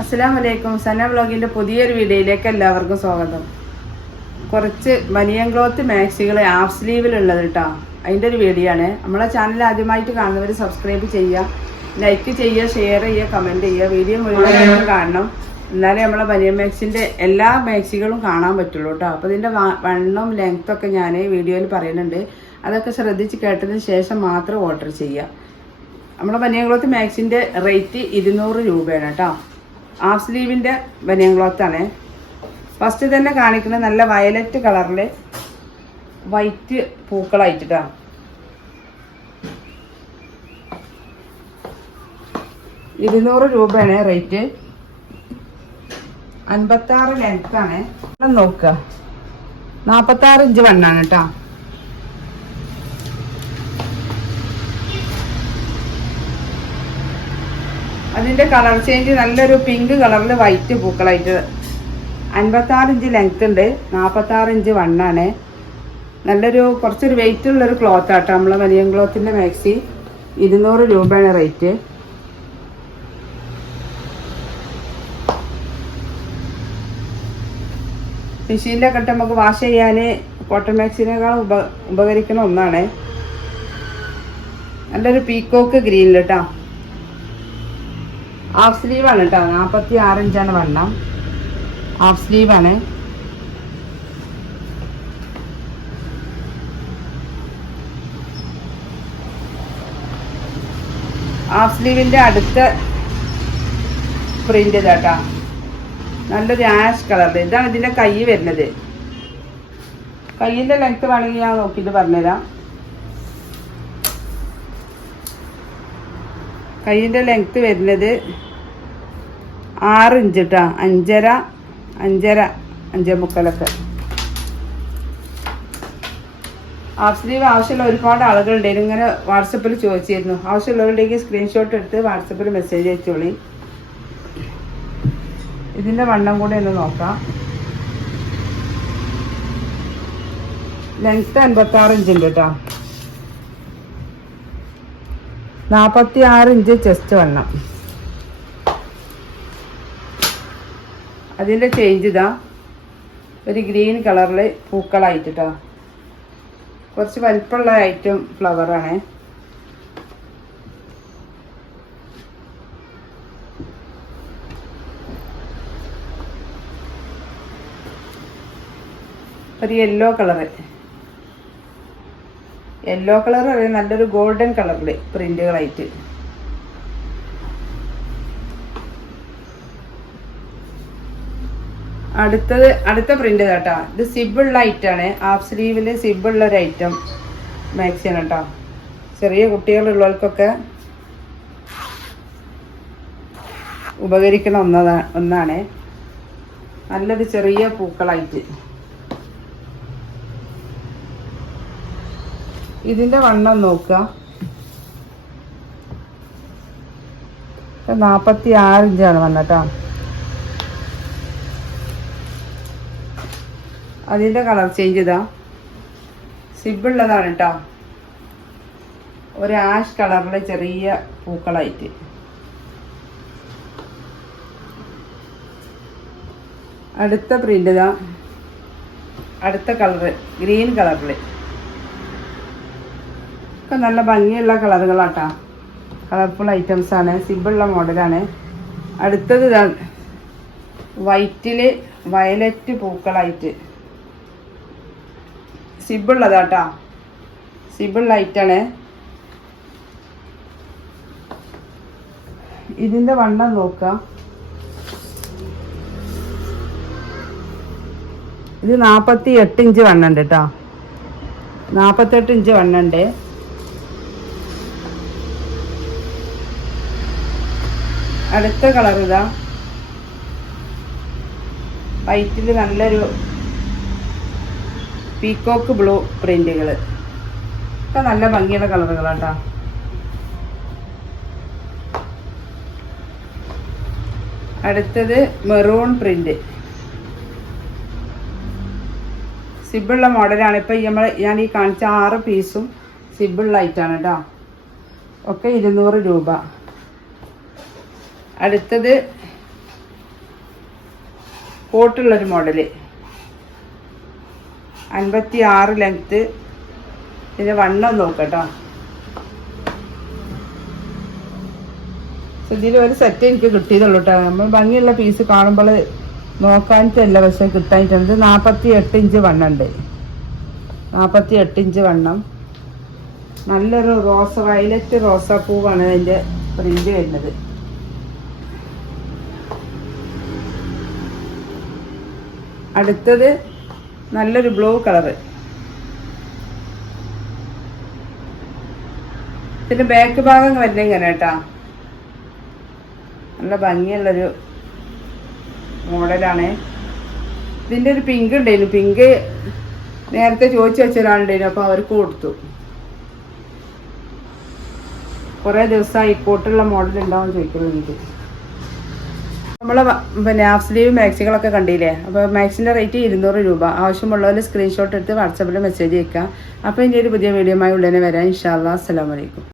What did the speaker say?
അസ്സലാം വലൈക്കും സന ബ്ലോഗിന്റെ പുതിയൊരു വീഡിയോയിലേക്ക് എല്ലാവർക്കും സ്വാഗതം. കുറച്ച് ബനിയൻ ക്ലോത്ത് മാക്സികൾ ഹാഫ് സ്ലീവിലുള്ളത് കേട്ടോ അതിന്റെ ഒരു വീഡിയോ ആണ്. നമ്മളെ ചാനൽ ആദ്യമായിട്ട് കാണുന്നവർ സബ്സ്ക്രൈബ് ചെയ്യുക ലൈക്ക് ചെയ്യുക ഷെയർ ചെയ്യുക കമന്റ് ചെയ്യുക. വീഡിയോ മുഴുവൻ കാണണം. എന്നാലേ നമ്മളെ ബനിയൻ മാക്സിന്റെ എല്ലാ മാക്സികളും കാണാൻ പറ്റുള്ളൂ കേട്ടോ അപ്പോൾ ഇതിന്റെ വണ്ണം ലെങ്ത്തൊക്കെ ഞാൻ വീഡിയോയിൽ പറയുന്നുണ്ട്. അതൊക്കെ ശ്രദ്ധിച്ച് കേട്ടതിന് ശേഷം മാത്രം ഓർഡർ ചെയ്യുക. നമ്മളെ ബനിയൻ ക്ലോത്ത് മാക്സിന്റെ റേറ്റ് ഇരുന്നൂറ് രൂപയാണ് കേട്ടോ ഹാഫ് സ്ലീവിന്റെ ബനിയൻ ക്ലോത്താണ് ഫസ്റ്റ് തന്നെ കാണിക്കുന്ന നല്ല വയലറ്റ് കളറിൽ വൈറ്റ് പൂക്കളായിട്ടാ ഇരുന്നൂറ് രൂപയാണ് റേറ്റ് അൻപത്താറ് ലെങ്ത് ആണ്. വണ്ണം നോക്കുക. നാൽപ്പത്താറ് ഇഞ്ച് വണ്ണാണ് കേട്ടോ. അതിന്റെ കളർ ചേഞ്ച് നല്ലൊരു പിങ്ക് കളറിൽ വൈറ്റ് പൂക്കളായിട്ട്. അൻപത്താറ് ഇഞ്ച് ലെങ്ത് ഉണ്ട്. നാൽപ്പത്താറ് ഇഞ്ച് വണ്ണാണ് നല്ലൊരു കുറച്ചൊരു വെയിറ്റ് ഉള്ളൊരു ക്ലോത്ത് ആട്ടോ. നമ്മളെ വലിയ ക്ലോത്തിന്റെ മാക്സി ഇരുന്നൂറ് രൂപയാണ് റേറ്റ് മെഷീനിലെ കട്ട് നമുക്ക് വാഷ് ചെയ്യാൻ കോട്ടൺ മാക്സിനേക്കാൾ ഉപ ഉപകരിക്കുന്ന ഒന്നാണ്. നല്ലൊരു പീക്കോക്ക് ഗ്രീനിൽ ഹാഫ് സ്ലീവ് ആണ് കേട്ടോ നാൽപ്പത്തി ആറ് ഇഞ്ചാണ് വണ്ണം ഹാഫ് ആണ്. ഹാഫ് സ്ലീവിന്റെ അടുത്ത പ്രിന്റ് ഇതാട്ടാ നല്ലൊരു ആഷ് കളറിൽ ഇതാണ് ഇതിന്റെ കൈ വരുന്നത്. കൈയിന്റെ ലെങ്ത് വേണമെങ്കിൽ ഞാൻ നോക്കിയിട്ട് പറഞ്ഞുതരാം. കൈയിന്റെ ലെങ്ത്ത് വരുന്നത് ആറ് ഇഞ്ച് കേട്ടോ അഞ്ചര അഞ്ചര അഞ്ചേ മുക്കാലൊക്കെ. ഹാഫ് സ്ലീവ് ആവശ്യമുള്ള ഒരുപാട് ആളുകളുണ്ടായിരുന്നു ഇങ്ങനെ വാട്സപ്പിൽ ചോദിച്ചിരുന്നു. ആവശ്യമുള്ളവരുണ്ടെങ്കിൽ സ്ക്രീൻഷോട്ട് എടുത്ത് വാട്സപ്പിൽ മെസ്സേജ് അയച്ചോളി. ഇതിന്റെ വണ്ണം കൂടെ ഒന്ന് നോക്കാം. ലെങ്ത്ത് അൻപത്താറ് ഇഞ്ച് ഉണ്ട് കേട്ടോ നാൽപ്പത്തി ആറ് ഇഞ്ച് ചെസ്റ്റ് വണ്ണം. അതിന്റെ ചേഞ്ച് ഇതാ. ഒരു ഗ്രീൻ കളറിൽ പൂക്കളായിട്ടോ കുറച്ച് വലിപ്പമുള്ള ഐറ്റം ഫ്ലവറാണ് ഒരു യെല്ലോ കളറ്. യെല്ലോ കളർ നല്ലൊരു ഗോൾഡൻ കളറിൽ പ്രിന്റുകളായിട്ട് അടുത്തത് അടുത്ത പ്രിന്റ് കേട്ടോ ഇത് സിബിളുള്ള ഐറ്റാണ് ഹാഫ് സ്ലീവിൽ സിബിളുള്ള ഒരു ഐറ്റം മാക്സിയാണ് കേട്ടോ ചെറിയ കുട്ടികളുള്ളവർക്കൊക്കെ ഉപകരിക്കുന്ന ഒന്നതാ ഒന്നാണ്. നല്ലൊരു ചെറിയ പൂക്കളായിട്ട്. ഇതിന്റെ വണ്ണം നോക്കുക. നാൽപ്പത്തി ആറ് ഇഞ്ചാണ് വന്നട്ടോ അതിന്റെ കളർ ചേഞ്ച് ഇതാ സിബുള്ളതാണ് കേട്ടോ ഒരു ആഷ് കളറിലെ ചെറിയ പൂക്കളായിട്ട്. അടുത്ത പ്രിന്റ് ഇതാ. അടുത്ത കളറ് ഗ്രീൻ കളറിൽ ഒക്കെ നല്ല ഭംഗിയുള്ള കളറുകളാട്ടാ. കളർഫുൾ ഐറ്റംസ് ആണ് സിബിളുള്ള മോഡലാണ് അടുത്തത് ഇതാണ് വൈറ്റിൽ വയലറ്റ് പൂക്കളായിട്ട്. സിബിളുള്ളതാട്ടാ സിബിൾ ലൈറ്റാണ് ഇതിന്റെ വണ്ണം നോക്കാം. ഇത് നാൽപ്പത്തി എട്ട് ഇഞ്ച് വണ്ണുണ്ട് കേട്ടോ നാൽപ്പത്തെട്ട് ഇഞ്ച് വണ്ണുണ്ട്. അടുത്ത കളർ ഇതാ. വൈറ്റിൽ നല്ലൊരു പീക്കോക്ക് ബ്ലൂ പ്രിന്റുകൾ ഒക്കെ നല്ല ഭംഗിയുള്ള കളറുകളാട്ടോ. അടുത്തത് മെറൂൺ പ്രിന്റ് സിബിളുള്ള മോഡലാണ്. ഇപ്പം നമ്മൾ ഞാൻ ഈ കാണിച്ച ആറ് പീസും സിബിളിലായിട്ടാണ് കേട്ടോ. ഒക്കെ ഇരുന്നൂറ് രൂപ. അടുത്തത് കോട്ടുള്ളൊരു മോഡൽ. അൻപത്തി ആറ് ലെങ്ത്ത് ഇതിന്റെ വണ്ണം നോക്കട്ടോ. ഇതിൽ ഒരു സെറ്റ് എനിക്ക് കിട്ടിയതുള്ളൂ കേട്ടോ നമ്മൾ ഭംഗിയുള്ള പീസ് കാണുമ്പോൾ നോക്കാനിട്ടല്ല പക്ഷെ കിട്ടാനിട്ടുണ്ട്. നാൽപ്പത്തി എട്ട് ഇഞ്ച് വണ്ണുണ്ട്. നാൽപ്പത്തി എട്ട് ഇഞ്ച് വണ്ണം. നല്ലൊരു റോസ വയലറ്റ് റോസാപ്പൂവാണ് അതിന്റെ പ്രിന്റ് വരുന്നത്. അടുത്തത് നല്ലൊരു ബ്ലൂ കളറ് ഇതിന്റെ ബാക്ക് ഭാഗം വരുന്നത് ഇങ്ങനെ കേട്ടാ. നല്ല ഭംഗിയുള്ളൊരു മോഡലാണ് ഇതിന്റെ ഒരു പിങ്ക് ഉണ്ടായിരുന്നു. പിങ്ക് നേരത്തെ ചോദിച്ചു വെച്ച ഒരാളുണ്ടായിരുന്നു അപ്പോൾ അവർക്ക് കൊടുത്തു. കുറേ ദിവസമായി കോട്ടുള്ള മോഡൽ ഉണ്ടാവും ചോദിക്കുന്നത് വ- പിന്നെ ഹാഫ് സ്ലീവ് മാക്സികളൊക്കെ കണ്ടില്ലേ? അപ്പോൾ മാക്സിന്റെ റേറ്റ് ഇരുന്നൂറ് രൂപ. ആവശ്യമുള്ളവർ സ്ക്രീൻഷോട്ട് എടുത്ത് വാട്സാപ്പിൽ മെസ്സേജ് അയക്കുക അപ്പോൾ ഇനി ഒരു പുതിയ വീഡിയോയുമായി ഉടനെ വരാം. ഇൻഷാല്ലാ അസ്സലാമു അലൈക്കും.